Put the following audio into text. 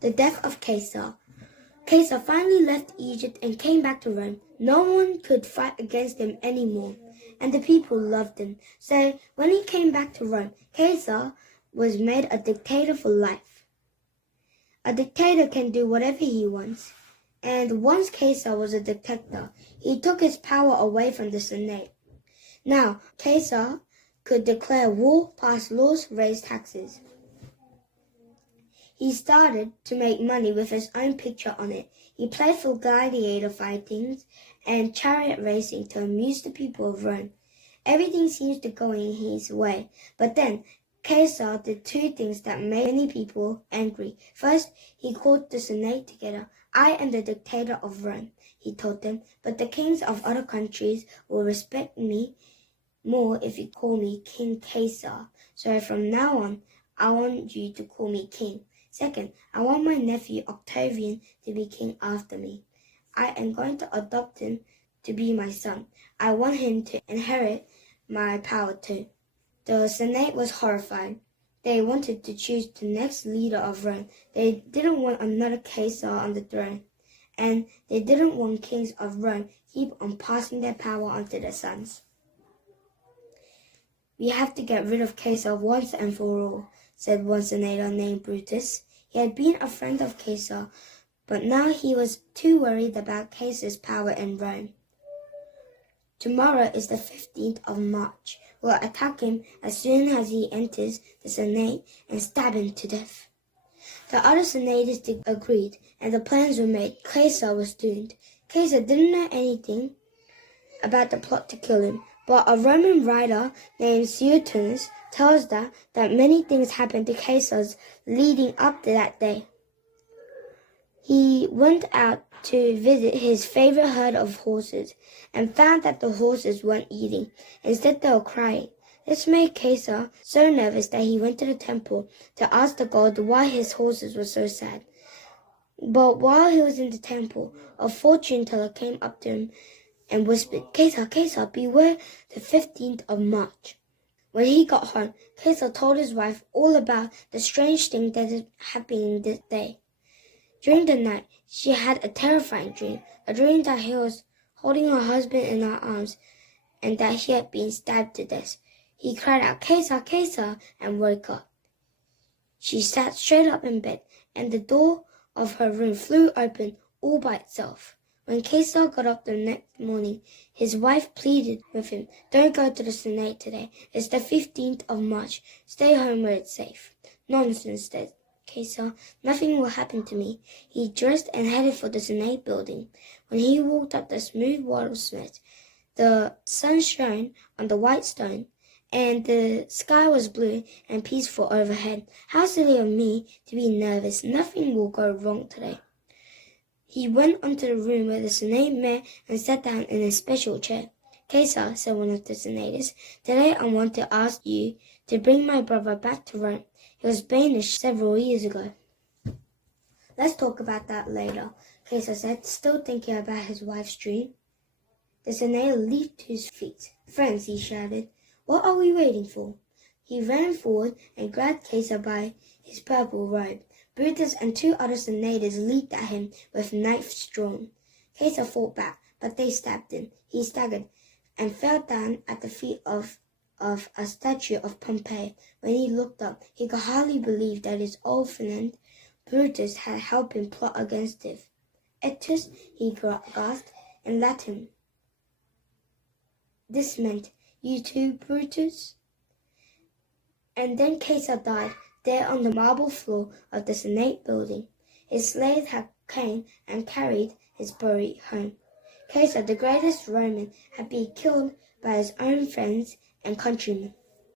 The death of Caesar. Caesar finally left Egypt and came back to Rome. No one could fight against him anymore, and the people loved him. So when he came back to Rome, Caesar was made a dictator for life. A dictator can do whatever he wants. And once Caesar was a dictator, he took his power away from the Senate. Now, Caesar could declare war, pass laws, raise taxes. He started to make money with his own picture on it. He played for gladiator fightings and chariot racing to amuse the people of Rome. Everything seems to go in his way. But then, Caesar did two things that made many people angry. First, he called the Senate together. I am the dictator of Rome, he told them, but the kings of other countries will respect me more if you call me King Caesar. So from now on, I want you to call me king. Second, I want my nephew Octavian to be king after me. I am going to adopt him to be my son. I want him to inherit my power too. The Senate was horrified. They wanted to choose the next leader of Rome. They didn't want another Caesar on the throne. And they didn't want kings of Rome keep on passing their power onto their sons. We have to get rid of Caesar once and for all, said one senator named Brutus. He had been a friend of Caesar, but now he was too worried about Caesar's power in Rome. Tomorrow is the 15th of March. We'll attack him as soon as he enters the Senate and stab him to death. The other senators agreed, and the plans were made. Caesar was doomed. Caesar didn't know anything about the plot to kill him, but a Roman writer named Suetonius tells that many things happened to Caesar leading up to that day. He went out to visit his favorite herd of horses and found that the horses weren't eating. Instead, they were crying. This made Caesar so nervous that he went to the temple to ask the god why his horses were so sad. But while he was in the temple, a fortune teller came up to him and whispered, Caesar, Caesar, beware the 15th of March. When he got home, Caesar told his wife all about the strange thing that had happened this day. During the night, she had a terrifying dream, a dream that he was holding her husband in her arms and that he had been stabbed to death. He cried out, Caesar, Caesar, and woke up. She sat straight up in bed, and the door of her room flew open all by itself. When Caesar got up the next morning, his wife pleaded with him, don't go to the Senate today. It's the 15th of March. Stay home where it's safe. Nonsense, said Caesar. Nothing will happen to me. He dressed and headed for the Senate building. When he walked up the smooth water sweat, the sun shone on the white stone, and the sky was blue and peaceful overhead. How silly of me to be nervous. Nothing will go wrong today. He went onto the room where the Senate met and sat down in a special chair. Caesar, said one of the senators, today I want to ask you to bring my brother back to Rome. He was banished several years ago. Let's talk about that later, Caesar said, still thinking about his wife's dream. The senator leaped to his feet. Friends, he shouted, what are we waiting for? He ran forward and grabbed Caesar by his purple robe. Brutus and two other senators leaped at him with knives drawn. Caesar fought back, but they stabbed him. He staggered and fell down at the feet of a statue of Pompey. When he looked up, he could hardly believe that his old friend Brutus had helped him plot against him. Etus, he gasped, in Latin. This meant, you too, Brutus? And then Caesar died, there on the marble floor of the Senate building. His slaves had came and carried his body home. Caesar, the greatest Roman, had been killed by his own friends and countrymen.